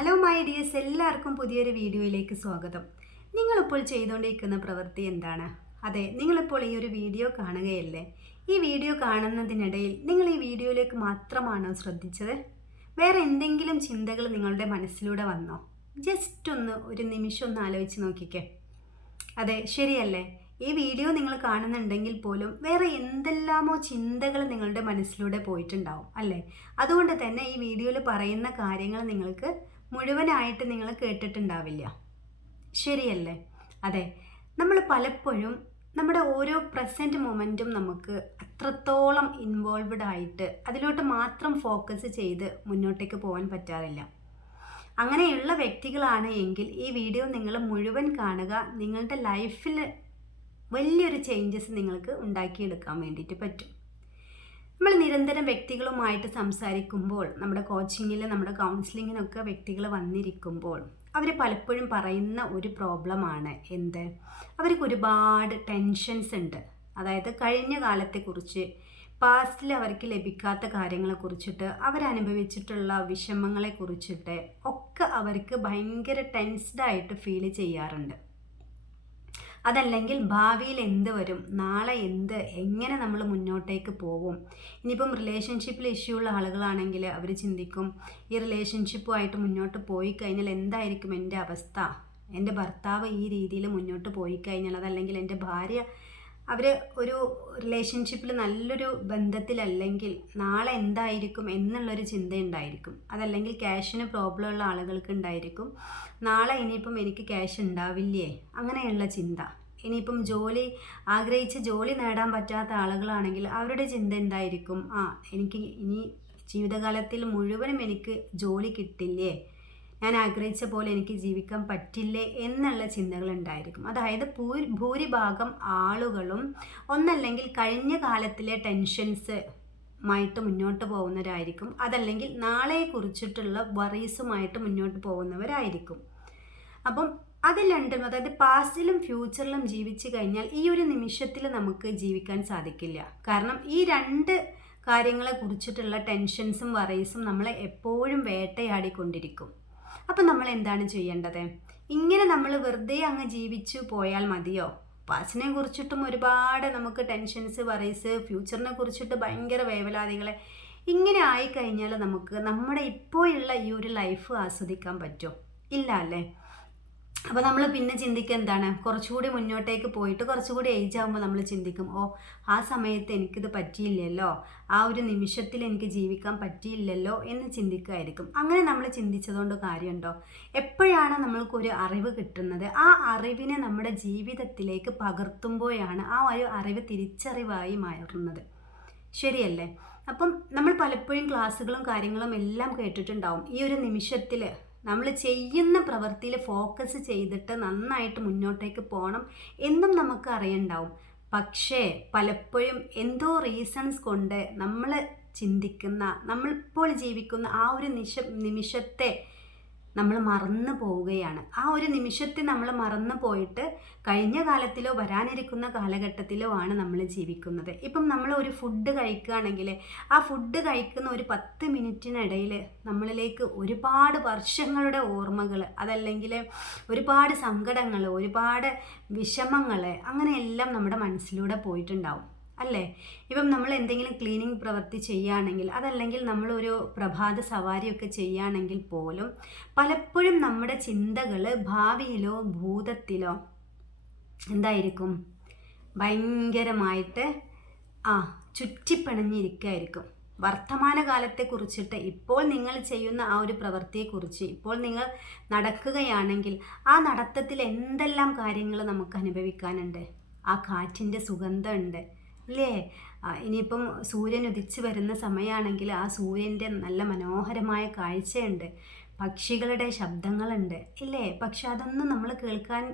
Hello my dears, എല്ലാവർക്കും പുതിയൊരു വീഡിയോയിലേക്ക് സ്വാഗതം. നിങ്ങളിപ്പോൾ ചെയ്തുകൊണ്ടിരിക്കുന്ന പ്രവൃത്തി എന്താണ്? അതെ, നിങ്ങളിപ്പോൾ ഈ ഒരു വീഡിയോ കാണുകയല്ലേ? ഈ വീഡിയോ കാണുന്നതിനിടയിൽ നിങ്ങൾ ഈ വീഡിയോയിലേക്ക് മാത്രമാണോ ശ്രദ്ധിച്ചത്? വേറെ എന്തെങ്കിലും ചിന്തകൾ നിങ്ങളുടെ മനസ്സിലൂടെ വന്നോ? ജസ്റ്റ് ഒരു നിമിഷം ഒന്ന് ആലോചിച്ച് നോക്കിക്കേ. അതെ, ശരിയല്ലേ? ഈ വീഡിയോ നിങ്ങൾ കാണുന്നുണ്ടെങ്കിൽ പോലും വേറെ എന്തെല്ലാമോ ചിന്തകൾ നിങ്ങളുടെ മനസ്സിലൂടെ പോയിട്ടുണ്ടാവും അല്ലേ? അതുകൊണ്ട് തന്നെ ഈ വീഡിയോയിൽ പറയുന്ന കാര്യങ്ങൾ നിങ്ങൾക്ക് മുഴുവനായിട്ട് നിങ്ങൾ കേട്ടിട്ടുണ്ടാവില്ല. ശരിയല്ലേ? അതെ, നമ്മൾ പലപ്പോഴും നമ്മുടെ ഓരോ പ്രസൻറ്റ് മൊമെൻറ്റും നമുക്ക് അത്രത്തോളം ഇൻവോൾവ്ഡ് ആയിട്ട് അതിലോട്ട് മാത്രം ഫോക്കസ് ചെയ്ത് മുന്നോട്ടേക്ക് പോകാൻ പറ്റാറില്ല. അങ്ങനെയുള്ള വ്യക്തികളാണ് എങ്കിൽ ഈ വീഡിയോ നിങ്ങൾ മുഴുവൻ കാണുക. നിങ്ങളുടെ ലൈഫിൽ വലിയൊരു ചേഞ്ചസ് നിങ്ങൾക്ക് ഉണ്ടാക്കിയെടുക്കാൻ വേണ്ടിയിട്ട് പറ്റും. നമ്മൾ നിരന്തരം വ്യക്തികളുമായിട്ട് സംസാരിക്കുമ്പോൾ, നമ്മുടെ കോച്ചിങ്ങിൽ, നമ്മുടെ കൗൺസിലിങ്ങിനൊക്കെ വ്യക്തികൾ വന്നിരിക്കുമ്പോൾ അവർ പലപ്പോഴും പറയുന്ന ഒരു പ്രോബ്ലമാണ് എന്ത്? അവർക്ക് ഒരുപാട് ടെൻഷൻസ് ഉണ്ട്. അതായത് കഴിഞ്ഞ കാലത്തെക്കുറിച്ച്, പാസ്റ്റിൽ അവർക്ക് ലഭിക്കാത്ത കാര്യങ്ങളെക്കുറിച്ചിട്ട്, അവരനുഭവിച്ചിട്ടുള്ള വിഷമങ്ങളെക്കുറിച്ചിട്ട് ഒക്കെ അവർക്ക് ഭയങ്കര ടെൻസ്ഡായിട്ട് ഫീൽ ചെയ്യാറുണ്ട്. അതല്ലെങ്കിൽ ഭാവിയിൽ എന്ത് വരും, നാളെ എങ്ങനെ നമ്മൾ മുന്നോട്ടേക്ക് പോവും. ഇനിയിപ്പം റിലേഷൻഷിപ്പിൽ ഇഷ്യൂ ഉള്ള ആളുകളാണെങ്കിൽ അവർ ചിന്തിക്കും, ഈ റിലേഷൻഷിപ്പുമായിട്ട് മുന്നോട്ട് പോയി കഴിഞ്ഞാൽ എന്തായിരിക്കും എൻ്റെ അവസ്ഥ? എൻ്റെ ഭർത്താവ് ഈ രീതിയിൽ മുന്നോട്ട് പോയി കഴിഞ്ഞാൽ, അതല്ലെങ്കിൽ എൻ്റെ ഭാര്യ അവർ ഒരു റിലേഷൻഷിപ്പിൽ നല്ലൊരു ബന്ധത്തിലല്ലെങ്കിൽ നാളെ എന്തായിരിക്കും എന്നുള്ളൊരു ചിന്തയുണ്ടായിരിക്കും. അതല്ലെങ്കിൽ ക്യാഷിന് പ്രോബ്ലം ഉള്ള ആളുകൾക്ക് ഉണ്ടായിരിക്കും, നാളെ ഇനിയിപ്പം എനിക്ക് ക്യാഷ് ഉണ്ടാവില്ലേ, അങ്ങനെയുള്ള ചിന്ത. ഇനിയിപ്പം ആഗ്രഹിച്ച് ജോലി നേടാൻ പറ്റാത്ത ആളുകളാണെങ്കിൽ അവരുടെ ചിന്ത എന്തായിരിക്കും? എനിക്ക് ഇനി ജീവിതകാലത്തിൽ മുഴുവനും എനിക്ക് ജോലി കിട്ടില്ലേ, ഞാൻ ആഗ്രഹിച്ച പോലെ എനിക്ക് ജീവിക്കാൻ പറ്റില്ലേ എന്നുള്ള ചിന്തകൾ ഉണ്ടായിരിക്കും. അതായത് ഭൂരിഭാഗം ആളുകളും ഒന്നല്ലെങ്കിൽ കഴിഞ്ഞ കാലത്തിലെ ടെൻഷൻസ് മായിട്ട് മുന്നോട്ട് പോകുന്നവരായിരിക്കും, അതല്ലെങ്കിൽ നാളെക്കുറിച്ചിട്ടുള്ള വറീസുമായിട്ട് മുന്നോട്ട് പോകുന്നവരായിരിക്കും. അപ്പം അതിൽ രണ്ടും, അതായത് പാസ്റ്റിലും ഫ്യൂച്ചറിലും ജീവിച്ചു കഴിഞ്ഞാൽ ഈ ഒരു നിമിഷത്തിൽ നമുക്ക് ജീവിക്കാൻ സാധിക്കില്ല. കാരണം ഈ രണ്ട് കാര്യങ്ങളെ കുറിച്ചിട്ടുള്ള ടെൻഷൻസും വറീസും നമ്മളെ എപ്പോഴും വേട്ടയാടിക്കൊണ്ടിരിക്കും. അപ്പം നമ്മൾ എന്താണ് ചെയ്യേണ്ടത്? ഇങ്ങനെ നമ്മൾ വെറുതെ അങ്ങ് ജീവിച്ചു പോയാൽ മതിയോ? പാസ്റ്റിനെ കുറിച്ചിട്ടും ഒരുപാട് നമുക്ക് ടെൻഷൻസ്, വറീസ്, ഫ്യൂച്ചറിനെ കുറിച്ചിട്ട് ഭയങ്കര വേവലാതികളെ, ഇങ്ങനെ ആയിക്കഴിഞ്ഞാൽ നമുക്ക് നമ്മുടെ ഇപ്പോഴുള്ള ഈ ഒരു ലൈഫ് ആസ്വദിക്കാൻ പറ്റുമോ? ഇല്ല അല്ലേ? അപ്പോൾ നമ്മൾ പിന്നെ ചിന്തിക്കുക എന്താണ്? കുറച്ചുകൂടി മുന്നോട്ടേക്ക് പോയിട്ട് കുറച്ചുകൂടി ഏജ് ആകുമ്പോൾ നമ്മൾ ചിന്തിക്കും, ആ സമയത്ത് എനിക്കിത് പറ്റിയില്ലല്ലോ, ആ ഒരു നിമിഷത്തിൽ എനിക്ക് ജീവിക്കാൻ പറ്റിയില്ലല്ലോ എന്ന് ചിന്തിക്കുമായിരിക്കും. അങ്ങനെ നമ്മൾ ചിന്തിച്ചതുകൊണ്ട് കാര്യമുണ്ടോ? എപ്പോഴാണ് നമ്മൾക്കൊരു അറിവ് കിട്ടുന്നത്, ആ അറിവിനെ നമ്മുടെ ജീവിതത്തിലേക്ക് പകർത്തുമ്പോഴാണ് ആ ഒരു അറിവ് തിരിച്ചറിവായി മാറുന്നത്. ശരിയല്ലേ? അപ്പം നമ്മൾ പലപ്പോഴും ക്ലാസ്സുകളും കാര്യങ്ങളും എല്ലാം കേട്ടിട്ടുണ്ടാവും. ഈ ഒരു നിമിഷത്തിൽ നമ്മൾ ചെയ്യുന്ന പ്രവൃത്തിയിൽ ഫോക്കസ് ചെയ്തിട്ട് നന്നായിട്ട് മുന്നോട്ടേക്ക് പോകണം എന്നും നമുക്ക് അറിയണ്ടാവും. പക്ഷേ പലപ്പോഴും എന്തോ റീസൺസ് കൊണ്ട് നമ്മൾ ചിന്തിക്കുന്ന, നമ്മളിപ്പോൾ ജീവിക്കുന്ന ആ ഒരു നിമിഷത്തെ നമ്മൾ മറന്നു പോവുകയാണ്. ആ ഒരു നിമിഷത്തെ നമ്മൾ മറന്നു പോയിട്ട് കഴിഞ്ഞ കാലത്തിലോ വരാനിരിക്കുന്ന കാലഘട്ടത്തിലോ ആണ് നമ്മൾ ജീവിക്കുന്നത്. ഇപ്പം നമ്മൾ ഒരു ഫുഡ് കഴിക്കുകയാണെങ്കിൽ ആ ഫുഡ് കഴിക്കുന്ന ഒരു 10 മിനിറ്റിനിടയിൽ നമ്മളിലേക്ക് ഒരുപാട് വർഷങ്ങളുടെ ഓർമ്മകൾ, അതല്ലെങ്കിൽ ഒരുപാട് സങ്കടങ്ങൾ, ഒരുപാട് വിഷമങ്ങൾ, അങ്ങനെയെല്ലാം നമ്മുടെ മനസ്സിലൂടെ പോയിട്ടുണ്ടാവും അല്ലേ? ഇപ്പം നമ്മൾ എന്തെങ്കിലും ക്ലീനിങ് പ്രവൃത്തി ചെയ്യുകയാണെങ്കിൽ, അതല്ലെങ്കിൽ നമ്മളൊരു പ്രഭാത സവാരിയൊക്കെ ചെയ്യുകയാണെങ്കിൽ പോലും പലപ്പോഴും നമ്മുടെ ചിന്തകൾ ഭാവിയിലോ ഭൂതത്തിലോ എന്തായിരിക്കും? ഭയങ്കരമായിട്ട് ചുറ്റിപ്പിണഞ്ഞിരിക്കുകയായിരിക്കും. വർത്തമാനകാലത്തെക്കുറിച്ചിട്ട്, ഇപ്പോൾ നിങ്ങൾ ചെയ്യുന്ന ആ ഒരു പ്രവൃത്തിയെക്കുറിച്ച്, ഇപ്പോൾ നിങ്ങൾ നടക്കുകയാണെങ്കിൽ ആ നടത്തത്തിൽ എന്തെല്ലാം കാര്യങ്ങൾ നമുക്ക് അനുഭവിക്കാനുണ്ട്? ആ കാറ്റിൻ്റെ സുഗന്ധമുണ്ട് ഇല്ലേ? ഇനിയിപ്പം സൂര്യൻ ഉദിച്ച് വരുന്ന സമയമാണെങ്കിൽ ആ സൂര്യൻ്റെ നല്ല മനോഹരമായ കാഴ്ചയുണ്ട്, പക്ഷികളുടെ ശബ്ദങ്ങളുണ്ട് ഇല്ലേ? പക്ഷെ അതൊന്നും നമ്മൾ കേൾക്കാൻ,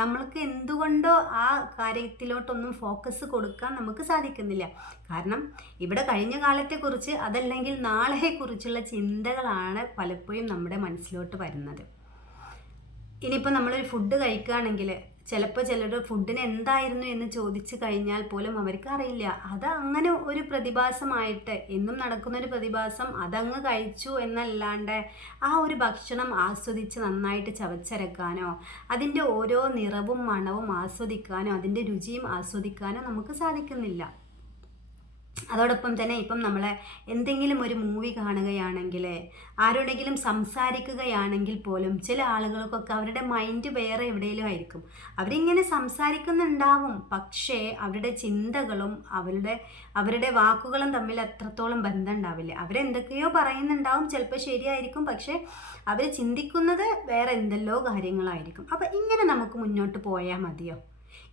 നമ്മൾക്ക് എന്തുകൊണ്ടോ ആ കാര്യത്തിലോട്ടൊന്നും ഫോക്കസ് കൊടുക്കാൻ നമുക്ക് സാധിക്കുന്നില്ല. കാരണം ഇവിടെ കഴിഞ്ഞ കാലത്തെക്കുറിച്ച്, അതല്ലെങ്കിൽ നാളെക്കുറിച്ചുള്ള ചിന്തകളാണ് പലപ്പോഴും നമ്മുടെ മനസ്സിലോട്ട് വരുന്നത്. ഇനിയിപ്പോൾ നമ്മളൊരു ഫുഡ് കഴിക്കുകയാണെങ്കിൽ ചിലപ്പോൾ ചിലർ ഫുഡിന് എന്തായിരുന്നു എന്ന് ചോദിച്ചു കഴിഞ്ഞാൽ പോലും അവർക്ക് അറിയില്ല. അത് അങ്ങനെ ഒരു പ്രതിഭാസമായിട്ട് എന്നും നടക്കുന്നൊരു പ്രതിഭാസം അതങ്ങ് കഴിച്ചു എന്നല്ലാണ്ട് ആ ഒരു ഭക്ഷണം ആസ്വദിച്ച് നന്നായിട്ട് ചവച്ചരക്കാനോ അതിൻ്റെ ഓരോ നിറവും മണവും ആസ്വദിക്കാനോ അതിൻ്റെ രുചിയും ആസ്വദിക്കാനോ നമുക്ക് സാധിക്കുന്നില്ല. അതോടൊപ്പം തന്നെ ഇപ്പം നമ്മൾ എന്തെങ്കിലും ഒരു മൂവി കാണുകയാണെങ്കിൽ ആരോടെങ്കിലും സംസാരിക്കുകയാണെങ്കിൽ പോലും ചില ആളുകൾക്കൊക്കെ അവരുടെ മൈൻഡ് വേറെ എവിടെയെങ്കിലും ആയിരിക്കും. അവരിങ്ങനെ സംസാരിക്കുന്നുണ്ടാവും, പക്ഷേ അവരുടെ ചിന്തകളും അവരുടെ വാക്കുകളും തമ്മിൽ അത്രത്തോളം ബന്ധം ഉണ്ടാവില്ല. അവരെന്തൊക്കെയോ പറയുന്നുണ്ടാവും, ചിലപ്പോൾ ശരിയായിരിക്കും, പക്ഷേ അവർ ചിന്തിക്കുന്നത് വേറെ എന്തെല്ലോ കാര്യങ്ങളായിരിക്കും. അപ്പം ഇങ്ങനെ നമുക്ക് മുന്നോട്ട് പോയാൽ മതിയോ?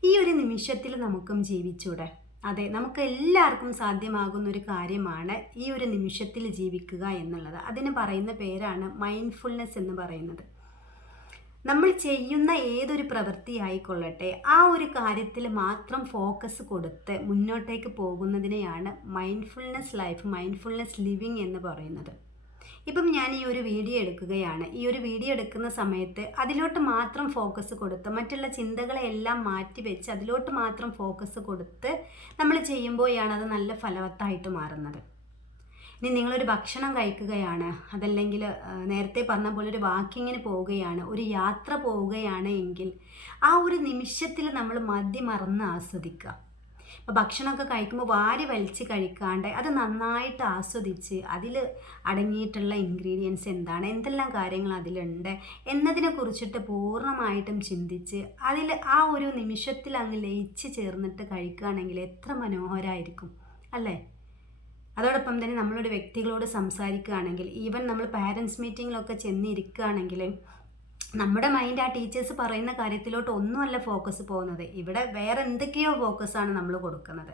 ഈ ഒരു നിമിഷത്തിൽ നമുക്കും ജീവിച്ചൂടെ? അതെ, നമുക്ക് എല്ലാവർക്കും സാധ്യമാകുന്ന ഒരു കാര്യമാണ് ഈ ഒരു നിമിഷത്തിൽ ജീവിക്കുക എന്നുള്ളത്. അതിന് പറയുന്ന പേരാണ് മൈൻഡ്ഫുൾനെസ് എന്ന് പറയുന്നത്. നമ്മൾ ചെയ്യുന്ന ഏതൊരു പ്രവൃത്തി ആയിക്കൊള്ളട്ടെ, ആ ഒരു കാര്യത്തിൽ മാത്രം ഫോക്കസ് കൊടുത്ത് മുന്നോട്ടേക്ക് പോകുന്നതിനെയാണ് മൈൻഡ്ഫുൾനെസ് ലൈഫ്, മൈൻഡ്ഫുൾനെസ് ലിവിങ് എന്ന് പറയുന്നത്. ഇപ്പം ഞാൻ ഈ ഒരു വീഡിയോ എടുക്കുകയാണ്. ഈ ഒരു വീഡിയോ എടുക്കുന്ന സമയത്ത് അതിലോട്ട് മാത്രം ഫോക്കസ് കൊടുത്ത് മറ്റുള്ള ചിന്തകളെല്ലാം മാറ്റി വെച്ച് അതിലോട്ട് മാത്രം ഫോക്കസ് കൊടുത്ത് നമ്മൾ ചെയ്യുമ്പോഴാണ് അത് നല്ല ഫലവത്തായിട്ട് മാറുന്നത്. ഇനി നിങ്ങളൊരു ഭക്ഷണം കഴിക്കുകയാണ്, അതല്ലെങ്കിൽ നേരത്തെ പറഞ്ഞ പോലെ ഒരു വാക്കിങ്ങിന് പോവുകയാണ്, ഒരു യാത്ര പോവുകയാണ് എങ്കിൽ ആ ഒരു നിമിഷത്തിൽ നമ്മൾ മറന്ന് ആസ്വദിക്കുക. അപ്പോൾ ഭക്ഷണമൊക്കെ കഴിക്കുമ്പോൾ വാരി വലിച്ച് കഴിക്കാണ്ട് അത് നന്നായിട്ട് ആസ്വദിച്ച് അതിൽ അടങ്ങിയിട്ടുള്ള ഇൻഗ്രീഡിയൻസ് എന്താണ്, എന്തെല്ലാം കാര്യങ്ങൾ അതിലുണ്ട് എന്നതിനെ കുറിച്ചിട്ട് പൂർണ്ണമായിട്ടും ചിന്തിച്ച് അതിൽ ആ ഒരു നിമിഷത്തിൽ അങ്ങ് ലയിച്ച് ചേർന്നിട്ട് കഴിക്കുകയാണെങ്കിൽ എത്ര മനോഹരമായിരിക്കും അല്ലേ? അതോടൊപ്പം തന്നെ നമ്മളൊരു വ്യക്തികളോട് സംസാരിക്കുകയാണെങ്കിൽ, ഈവൻ നമ്മൾ പാരൻസ് മീറ്റിങ്ങിലൊക്കെ ചെന്നിരിക്കുകയാണെങ്കിൽ നമ്മുടെ മൈൻഡ് ആ ടീച്ചേഴ്സ് പറയുന്ന കാര്യത്തിലോട്ട് ഒന്നുമല്ല ഫോക്കസ് പോകുന്നത്, ഇവിടെ വേറെ എന്തൊക്കെയോ ഫോക്കസാണ് നമ്മൾ കൊടുക്കുന്നത്.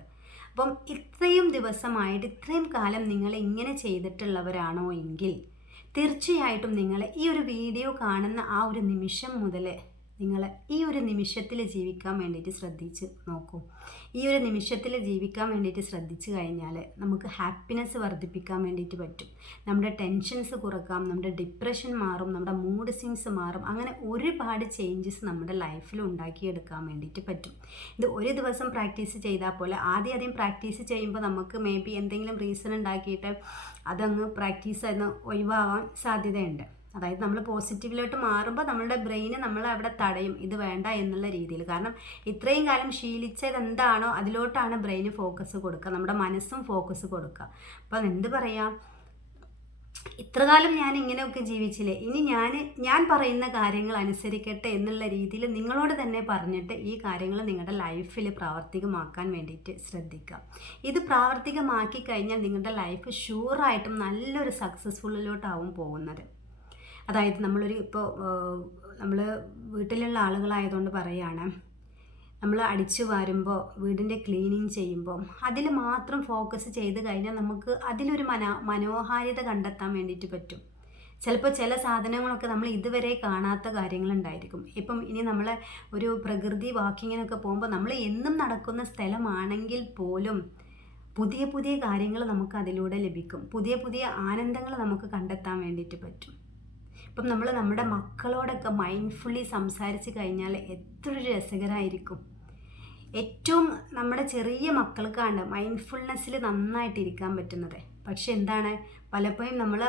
അപ്പം ഇത്രയും ദിവസമായിട്ട് ഇത്രയും കാലം നിങ്ങൾ ഇങ്ങനെ ചെയ്തിട്ടുള്ളവരാണോ എങ്കിൽ തീർച്ചയായിട്ടും നിങ്ങൾ ഈ ഒരു വീഡിയോ കാണുന്ന ആ ഒരു നിമിഷം മുതൽ നിങ്ങൾ ഈ ഒരു നിമിഷത്തിൽ ജീവിക്കാൻ വേണ്ടിയിട്ട് ശ്രദ്ധിച്ച് നോക്കൂ. ഈ ഒരു നിമിഷത്തിൽ ജീവിക്കാൻ വേണ്ടിയിട്ട് ശ്രദ്ധിച്ചു കഴിഞ്ഞാൽ നമുക്ക് ഹാപ്പിനെസ് വർദ്ധിപ്പിക്കാൻ വേണ്ടിയിട്ട് പറ്റും. നമ്മുടെ ടെൻഷൻസ് കുറക്കാം, നമ്മുടെ ഡിപ്രഷൻ മാറും, നമ്മുടെ മൂഡ് സ്വിങ്സ് മാറും. അങ്ങനെ ഒരുപാട് ചേഞ്ചസ് നമ്മുടെ ലൈഫിൽ ഉണ്ടാക്കിയെടുക്കാൻ വേണ്ടിയിട്ട് പറ്റും. ഇത് ഒരു ദിവസം പ്രാക്ടീസ് ചെയ്താൽ പോലെ ആദ്യം പ്രാക്ടീസ് ചെയ്യുമ്പോൾ നമുക്ക് മേ ബി എന്തെങ്കിലും റീസൺ ഉണ്ടാക്കിയിട്ട് അതങ്ങ് പ്രാക്ടീസ് എന്ന് ഒഴിവാവാൻ സാധ്യതയുണ്ട്. അതായത് നമ്മൾ പോസിറ്റീവിലോട്ട് മാറുമ്പോൾ നമ്മളുടെ ബ്രെയിന് നമ്മളെ അവിടെ തടയും, ഇത് വേണ്ട എന്നുള്ള രീതിയിൽ. കാരണം ഇത്രയും കാലം ശീലിച്ചത് എന്താണോ അതിലോട്ടാണ് ബ്രെയിന് ഫോക്കസ് കൊടുക്കുക, നമ്മുടെ മനസ്സും ഫോക്കസ് കൊടുക്കുക. അപ്പം എന്ത് പറയാം, ഇത്രകാലം ഞാൻ ഇങ്ങനെയൊക്കെ ജീവിച്ചില്ലേ, ഇനി ഞാൻ പറയുന്ന കാര്യങ്ങൾ അനുസരിക്കട്ടെ എന്നുള്ള രീതിയിൽ നിങ്ങളോട് തന്നെ പറഞ്ഞിട്ട് ഈ കാര്യങ്ങൾ നിങ്ങളുടെ ലൈഫിൽ പ്രാവർത്തികമാക്കാൻ വേണ്ടിയിട്ട് ശ്രദ്ധിക്കുക. ഇത് പ്രാവർത്തികമാക്കി കഴിഞ്ഞാൽ നിങ്ങളുടെ ലൈഫ് ഷുവറായിട്ടും നല്ലൊരു സക്സസ്ഫുള്ളിലോട്ടാവും പോകുന്നത്. അതായത് നമ്മൾ വീട്ടിലുള്ള ആളുകളായതുകൊണ്ട് പറയുകയാണ്, നമ്മൾ അടിച്ചു വാരുമ്പോൾ വീടിൻ്റെ ക്ലീനിങ് ചെയ്യുമ്പോൾ അതിൽ മാത്രം ഫോക്കസ് ചെയ്ത് കഴിഞ്ഞാൽ നമുക്ക് അതിലൊരു മനോഹാരിത കണ്ടെത്താൻ വേണ്ടിയിട്ട് പറ്റും. ചിലപ്പോൾ ചില സാധനങ്ങളൊക്കെ നമ്മൾ ഇതുവരെ കാണാത്ത കാര്യങ്ങളുണ്ടായിരിക്കും. ഇപ്പം ഇനി നമ്മൾ ഒരു പ്രകൃതി വാക്കിങ്ങിനൊക്കെ പോകുമ്പോൾ നമ്മൾ എന്നും നടക്കുന്ന സ്ഥലമാണെങ്കിൽ പോലും പുതിയ പുതിയ കാര്യങ്ങൾ നമുക്ക് അതിലൂടെ ലഭിക്കും, പുതിയ പുതിയ ആനന്ദങ്ങൾ നമുക്ക് കണ്ടെത്താൻ വേണ്ടിയിട്ട് പറ്റും. ഇപ്പം നമ്മൾ നമ്മുടെ മക്കളോടൊക്കെ മൈൻഡ്ഫുള്ളി സംസാരിച്ച് കഴിഞ്ഞാൽ എത്ര രസകരമായിരിക്കും. ഏറ്റവും നമ്മുടെ ചെറിയ മക്കൾക്കാണ് മൈൻഡ്ഫുൾനെസ്സിൽ നന്നായിട്ടിരിക്കാൻ പറ്റുന്നത്. പക്ഷെ എന്താണ്, പലപ്പോഴും നമ്മൾ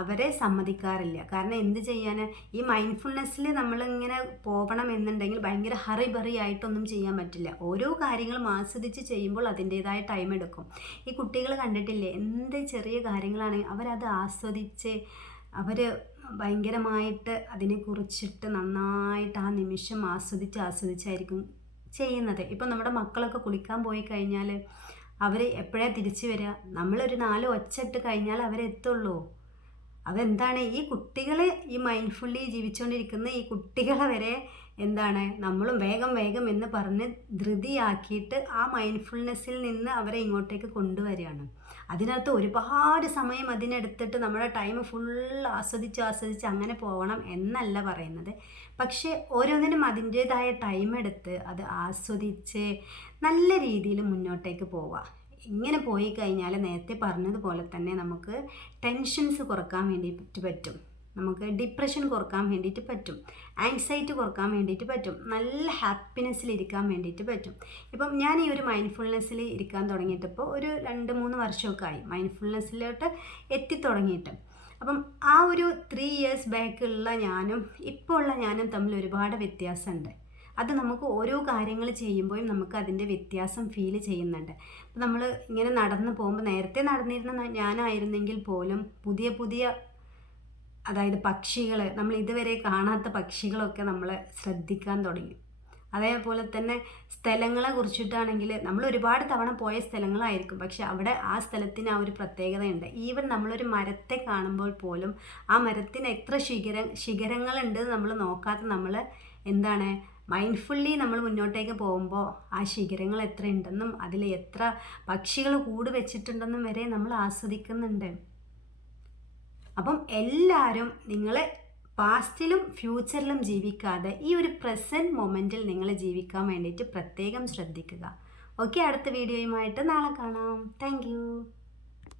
അവരെ സമ്മതിക്കാറില്ല. കാരണം എന്ത് ചെയ്യാൻ, ഈ മൈൻഡ്ഫുൾനെസ്സിൽ നമ്മളിങ്ങനെ പോകണം എന്നുണ്ടെങ്കിൽ ഭയങ്കര ഹറി ആയിട്ടൊന്നും ചെയ്യാൻ പറ്റില്ല. ഓരോ കാര്യങ്ങളും ആസ്വദിച്ച് ചെയ്യുമ്പോൾ അതിൻ്റേതായ ടൈം എടുക്കും. ഈ കുട്ടികൾ കണ്ടിട്ടില്ലേ, എന്ത് ചെറിയ കാര്യങ്ങളാണെങ്കിൽ അവരത് ആസ്വദിച്ച് ഭയങ്കരമായിട്ട് അതിനെക്കുറിച്ചിട്ട് നന്നായിട്ട് ആ നിമിഷം ആസ്വദിച്ചായിരിക്കും ചെയ്യുന്നത്. ഇപ്പം നമ്മുടെ മക്കളൊക്കെ കുളിക്കാൻ പോയി കഴിഞ്ഞാൽ അവർ എപ്പോഴാണ് തിരിച്ചു വരിക? നമ്മളൊരു 4 ഒച്ചിട്ട് കഴിഞ്ഞാൽ അവരെത്തുള്ളൂ. അതെന്താണ്, ഈ കുട്ടികളെ, ഈ മൈൻഡ്ഫുള്ളി ജീവിച്ചുകൊണ്ടിരിക്കുന്ന ഈ കുട്ടികളെ വരെ എന്താണ് നമ്മളും വേഗം എന്ന് പറഞ്ഞ് ധൃതിയാക്കിയിട്ട് ആ മൈൻഡ്ഫുൾനെസ്സിൽ നിന്ന് അവരെ ഇങ്ങോട്ടേക്ക് കൊണ്ടുവരികയാണ്. അതിനകത്ത് ഒരുപാട് സമയം അതിനെടുത്തിട്ട് നമ്മുടെ ടൈം ഫുൾ ആസ്വദിച്ച് അങ്ങനെ പോകണം എന്നല്ല പറയുന്നത്. പക്ഷേ ഓരോന്നിനും അതിൻ്റേതായ ടൈം എടുത്ത് അത് ആസ്വദിച്ച് നല്ല രീതിയിൽ മുന്നോട്ടേക്ക് പോവുക. ഇങ്ങനെ പോയി കഴിഞ്ഞാൽ നേരത്തെ പറഞ്ഞതുപോലെ തന്നെ നമുക്ക് ടെൻഷൻസ് കുറക്കാൻ വേണ്ടിയിട്ട് പറ്റും. നമുക്ക് ഡിപ്രഷൻ കുറക്കാൻ വേണ്ടിയിട്ട് പറ്റും, ആങ്സൈറ്റി കുറക്കാൻ വേണ്ടിയിട്ട് പറ്റും, നല്ല ഹാപ്പിനെസ്സിലിരിക്കാൻ വേണ്ടിയിട്ട് പറ്റും. ഇപ്പം ഞാൻ ഈ ഒരു മൈൻഡ്ഫുൾനെസ്സിൽ ഇരിക്കാൻ തുടങ്ങിയിട്ടിപ്പോൾ ഒരു 2-3 വർഷമൊക്കെ ആയി മൈൻഡ്ഫുൾനെസ്സിലോട്ട് എത്തിത്തുടങ്ങിയിട്ട്. അപ്പം ആ ഒരു 3 ഇയേഴ്സ് ബാക്കുള്ള ഞാനും ഇപ്പോൾ ഉള്ള ഞാനും തമ്മിൽ ഒരുപാട് വ്യത്യാസമുണ്ട്. അത് നമുക്ക് ഓരോ കാര്യങ്ങൾ ചെയ്യുമ്പോഴും നമുക്ക് അതിൻ്റെ വ്യത്യാസം ഫീൽ ചെയ്യുന്നുണ്ട്. അപ്പോൾ നമ്മൾ ഇങ്ങനെ നടന്നു പോകുമ്പോൾ നേരത്തെ നടന്നിരുന്ന ഞാനായിരുന്നെങ്കിൽ പോലും പുതിയ പുതിയ അതായത് പക്ഷികൾ, നമ്മൾ ഇതുവരെ കാണാത്ത പക്ഷികളൊക്കെ നമ്മൾ ശ്രദ്ധിക്കാൻ തുടങ്ങി. അതേപോലെ തന്നെ സ്ഥലങ്ങളെ കുറിച്ചിട്ടാണെങ്കിൽ നമ്മൾ ഒരുപാട് തവണ പോയ സ്ഥലങ്ങളായിരിക്കും, പക്ഷെ അവിടെ ആ സ്ഥലത്തിന് ആ ഒരു പ്രത്യേകതയുണ്ട്. ഈവൻ നമ്മളൊരു മരത്തെ കാണുമ്പോൾ പോലും ആ മരത്തിന് എത്ര ശിഖരങ്ങളുണ്ട് നമ്മൾ നോക്കാത്ത നമ്മൾ എന്താണ് മൈൻഡ്ഫുള്ളി നമ്മൾ മുന്നോട്ടേക്ക് പോകുമ്പോൾ ആ ശിഖരങ്ങൾ എത്ര ഉണ്ടെന്നും അതിൽ എത്ര പക്ഷികൾ കൂട് വെച്ചിട്ടുണ്ടെന്നും വരെ നമ്മൾ ആസ്വദിക്കുന്നുണ്ട്. അപ്പം എല്ലാവരും നിങ്ങൾ പാസ്റ്റിലും ഫ്യൂച്ചറിലും ജീവിക്കാതെ ഈ ഒരു പ്രസൻറ്റ് മൊമെൻറ്റിൽ നിങ്ങൾ ജീവിക്കാൻ വേണ്ടിയിട്ട് പ്രത്യേകം ശ്രദ്ധിക്കുക. ഓക്കെ, അടുത്ത വീഡിയോയുമായിട്ട് നാളെ കാണാം. താങ്ക്